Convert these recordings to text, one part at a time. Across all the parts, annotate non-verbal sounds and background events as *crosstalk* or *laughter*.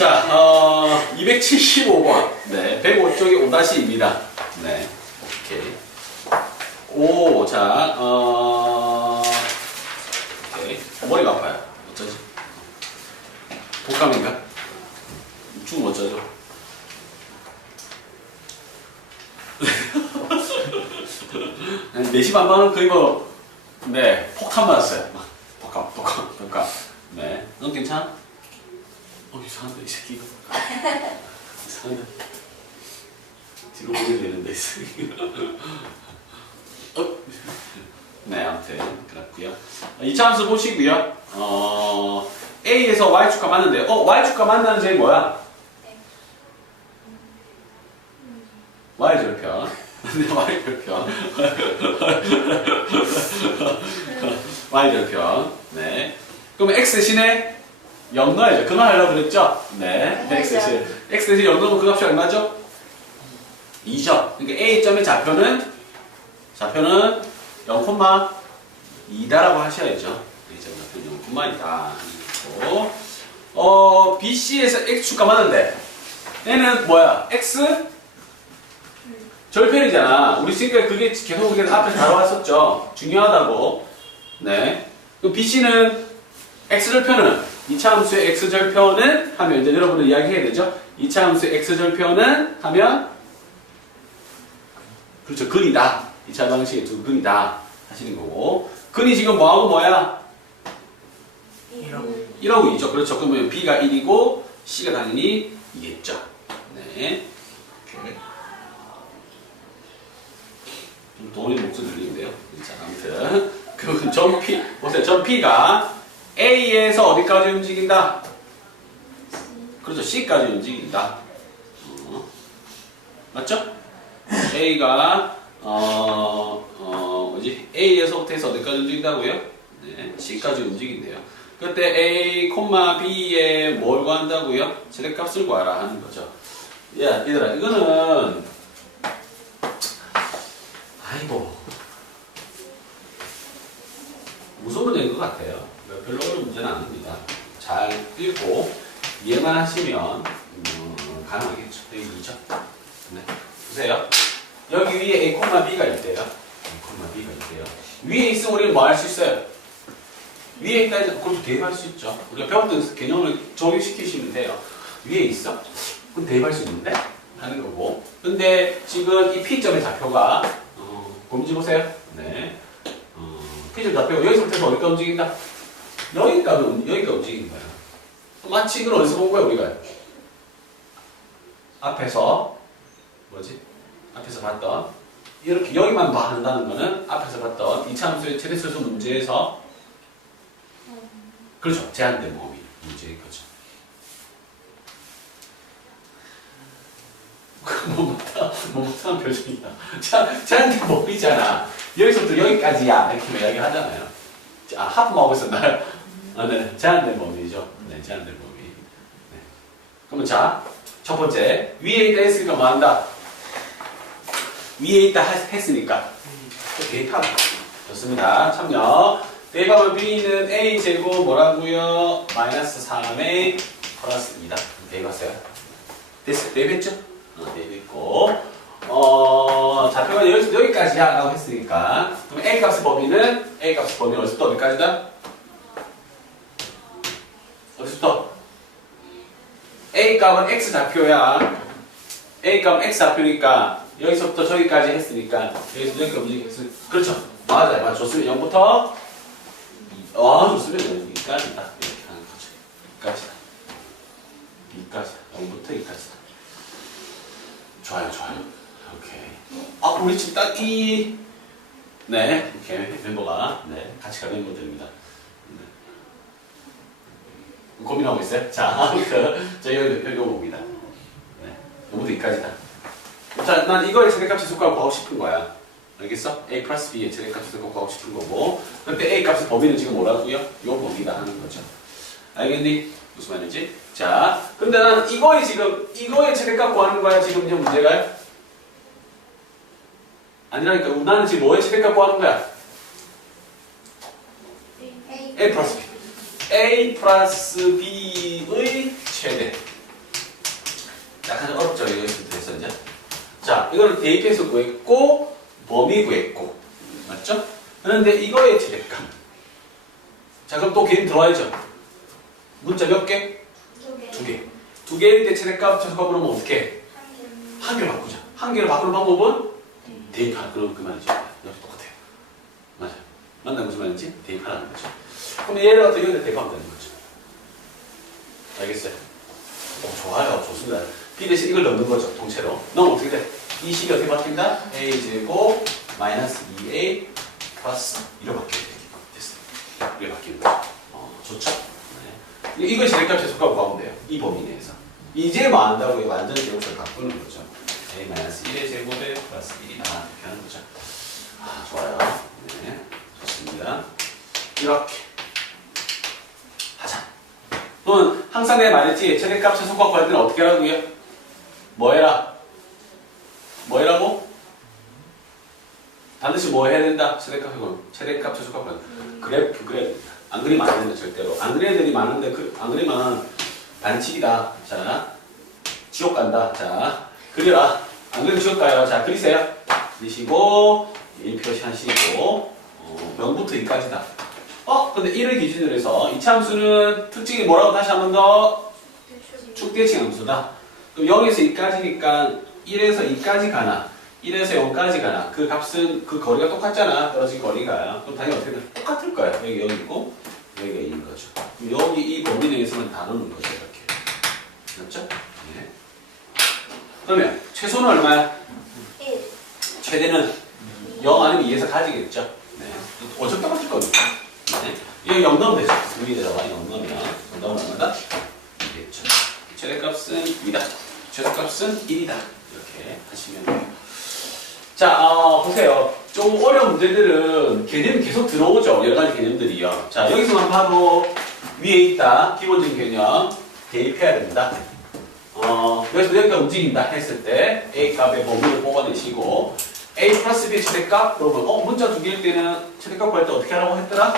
자, 어, 275번. 네, 105쪽이 5-2입니다. 네, 오케이. 오, 자, 어, 오케이. 머리가 아파요. 어쩌지? 독감인가? 죽으면 어쩌죠? 한 4시 반만 거의 뭐, 네, 폭탄 맞았어요. 막, 독감, 독감, 독감. 네. 넌 괜찮아? 어, 이상한데, 이 새끼가. *laughs* 이상한데. 뒤로 보내야 되는데, 이 새끼가. 어? *laughs* 네, 아무튼, 그렇고요 이차함수 보시고요 어, A에서 Y축과 맞는데, 어, Y축과 만나는 제이 뭐야? Y절편. 네, Y절편. *laughs* Y절편. 네. 그럼 X 대신에 0 넣어야죠. 그만 하려고 그랬죠? 네. 네, X 대신, X 대신 0 넣으면 그 값이 얼마죠? 2죠. 그러니까 A점의 좌표는, 좌표는 0,2다라고 하셔야죠. A점 좌표는 0,2다. 그리고, 어, BC에서 X축과 맞는데, 얘는 뭐야? X? 절편이잖아. 우리 지금까지 그게 계속 우리가 앞에 다뤄왔었죠. 중요하다고. 네. 그럼 BC는 X절편은 2차 함수의 X절편은 하면 이제 여러분들 이야기해야 되죠. 2차 함수의 X절편은 하면 그렇죠. 근이다. 2차 방식의 두 근이다. 하시는 거고. 근이 지금 뭐하고 뭐야? 1하고 2죠. 그렇죠. 그러면 B가 1이고 C가 당연히 2겠죠. 네. 도훈이 목소리 들리는데요. 자, 아무튼. *laughs* 그럼 점 P, 보세요. 점 P가 A에서 어디까지 움직인다? 그렇죠. C까지 움직인다. 어. 맞죠? A가, 어, 어, 뭐지? A에서부터 해서 어디까지 움직인다고요? 네. C까지 움직인대요. 그때 A, B에 뭘 구한다고요? 최대값을 구하라 하는 거죠. 야, 얘들아, 이거는, 아이고, 무서운 문제인 것 같아요. 문제는 아닙니다. 잘 읽고 이해만 하시면 음, 가능하겠죠. 여기 2죠. 네. 보세요. 여기 위에 A, B가 있대요. A, B가 있대요. 위에 있으면 우리는 뭐 할 수 있어요? 위에 있다 해서 그것도 대입할 수 있죠. 우리가 배웠던 개념을 적용시키시면 돼요. 위에 있어? 그럼 대입할 수 있는데? 하는 거고. 근데 지금 이 P점의 좌표가 어, 뭔지 보세요. 네. 어, P점 좌표가 여기서부터 어디까 움직인다? 여기가, 여기가 움직이는 거야. 마치 이걸 어디서 본 거야, 우리가? 앞에서, 뭐지? 앞에서 봤던, 이렇게 여기만 봐 한다는 거는 앞에서 봤던 이차 함수의 최대 수수 문제에서 그렇죠. 제한된 범위 문제인 거죠. 뭐 못하, 뭐 못하는 표정이야. 자, 제한된 범위잖아. 여기서부터 여기까지야. 이렇게 이야기 하잖아요. 아, 하품하고 있었나요? 아, 네. 제한된 범위죠. 네, 제한된 범위. 네. 그러면 자, 첫 번째. 위에 있다 했으니까 뭐 한다? 위에 있다 했- 했으니까. 대입하라. 좋습니다. 참여. 대입하면 B는 A 제곱 뭐라고요? 마이너스 3의 플러스 2다. 대입하세요. 됐어요. 대입했죠? 어, 대입했고. 어, 좌표가 여기서 여기까지야 라고 했으니까. 그럼 A 값의 범위는, A 값의 범위는 어디서부터 어디까지다? 어디서부터? A 값은 X 좌표야. A 값은 X 좌표니까 여기서부터 저기까지 했으니까 여기서 여기까지 움직였어. 그렇죠. 맞아요. 맞아. 좋습니다. 0부터 아, 좋습니다. 여기까지다. 이렇게 하는 거죠. 여기까지다. 여기까지. 0부터 여기까지다. 좋아요. 좋아요. 오케이. 아, 우리 지금 딱 이, 네. 이렇게 멤버가, 네. 같이 갈 멤버들입니다. 네. 고민하고 있어요? 자, 그, 자, 여기, 여기 봅니다. 네. 요부터 여기까지다. 자, 난 이거의 최대값 지수값을 구하고 싶은 거야. 알겠어? A 플러스 B의 최대값 지수값을 구하고 싶은 거고. 근데 A 값의 범위는 지금 뭐라고요? 요 범위다 하는 거죠. 알겠니? 무슨 말인지? 자, 근데 나는 이거의 지금, 이거의 최대값 구하는 거야, 지금 이제 문제가? 아니라니까, 나는 지금 뭐의 최대값 구하는 거야? A 플러스 B. A 플러스 B의 최대. 약간 어렵죠, 이거 그래서 이제. 자, 이거를 대입해서 구했고, 범위 구했고. 맞죠? 그런데 이거의 최대값. 자, 그럼 또 개인 들어와야죠. 문자 몇 개? 두 개. 두 개. 두 개일 때 최대값 최소값으로 뭐 어떻게 해? 한 개를 바꾸자. 한 개를 바꾸는 방법은 대입하라. 그럼 그 말이죠. 역시 똑같아요. 맞아요. 맞나 무슨 말인지 대입하라는 거죠. 그럼 얘를 어떻게 하는데 대입하면 되는 거죠. 알겠어요? 어, 좋아요. 좋습니다. B 대신 이걸 넣는 거죠. 통째로. 넣으면 어떻게 돼? 이 식이 어떻게 바뀐다? A 제곱 마이너스 2A 플러스 1로 바뀌게 돼. 됐어요. 이렇게 바뀌는 거죠. 어, 좋죠? 네. 이- 이것이 최소값 구하면 돼요. 이 범위 내에서. 이제 뭐 안다고 완전 제곱을 바꾸는 거죠. A 마이너스 1의 제곱에 플러스 1이다. 이렇게 하는 거죠. 아, 좋아요. 네. 좋습니다. 이렇게. 또는 항상 내가 말했지. 최대값 최소값 구할 때는 어떻게 하라고요? 뭐 해라? 뭐 해라고? 반드시 뭐 해야 된다? 최대값 최소값. 최대값 최소값. 그래프 그려야 된다. 안 그리면 안 된다 절대로. 안 그려야 되니 많은데 그, 안 그리면 반칙이다. 자, 지옥 간다. 자, 그려라. 안 그리면 지옥 가요. 자, 그리세요. 그리시고 1 표시 하시고 어, 0부터 2까지다. 어? 근데 1을 기준으로 해서 이 참수는 특징이 뭐라고 다시 한 번 더 축대칭 함수다. 그럼 0에서 2까지니까 1에서 2까지 가나 1에서 0까지 가나 그 값은 그 거리가 똑같잖아 떨어진 거리가 그럼 당연히 어떻게 돼? 똑같을 거야 여기 0이고 여기가 2인 거죠 그럼 여기 이 범위 내에서만 다루는 거죠 이렇게 맞죠? 네. 그러면 최소는 얼마야? 최대는 0 아니면 2에서 가지겠죠 네. 어차피 똑같을 거니까 네. 이거 0 넣으면 되죠 위에다가 0 넣으면 0 넣으면 얼마다? 2겠죠 최대값은 2다 최소값은 1이다 이렇게 하시면 돼요 자, 어, 보세요. 좀 어려운 문제들은 개념이 계속 들어오죠. 여러 가지 개념들이요. 자, 여기서만 봐도 위에 있다. 기본적인 개념 대입해야 됩니다. 어, 여기서 여기가 움직인다 했을 때 A 값의 범위를 뽑아내시고 A 플러스 B 최대값 그러면 어 문자 두 개일 때는 최대값 구할 때 어떻게 하라고 했더라?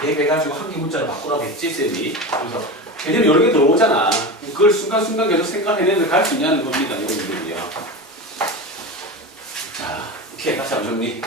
어, 대입해가지고 한 개 문자를 바꾸라고 했지 쌤이. 그래서 개념이 여러 개 들어오잖아. 그걸 순간순간 계속 생각해내면서 갈 수 있냐는 겁니다. 이런 문제들이요. 자, 이렇게 다시 한번 정리.